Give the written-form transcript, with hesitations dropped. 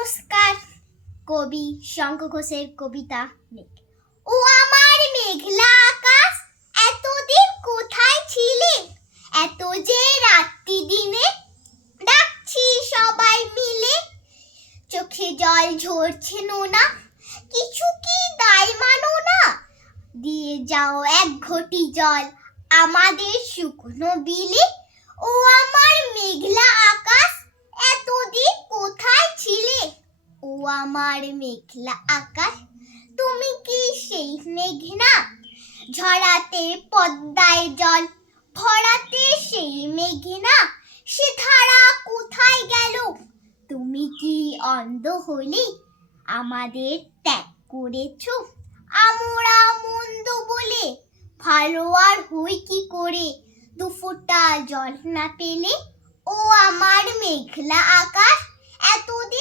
নমস্কার। কবি শঙ্খ ঘোষের কবিতা মেঘ। ও আমার মেঘলা আকাশ, এতদিন কোথায় ছিলে? এত যে রাত্রি দিনে ডাকছি সবাই মিলে। চোখে জল ঝরছে নোনা, কিছু কি দায় মানো না? দিয়ে যাও এক ঘটি জল আমাদের শুকনো বিলে। ও আমার মেঘলা আকাশ, এতদিন কোথায় ছিলে? ও আমার মেঘলা আকাশ, তুমি কি সেই মেঘ না? ঝরাতে পদ্মায় জল ভরাতে সেই মেঘ না? সে ধারা কোথায় গেল? তুমি কি অন্ধ হলে? আমাদের ত্যাগ করেছো আমরা মন্দ বলে। ভালো আর হই কি করে দুফোঁটা জল না পেলে? ও আমার মেঘলা আকাশ, এতদিন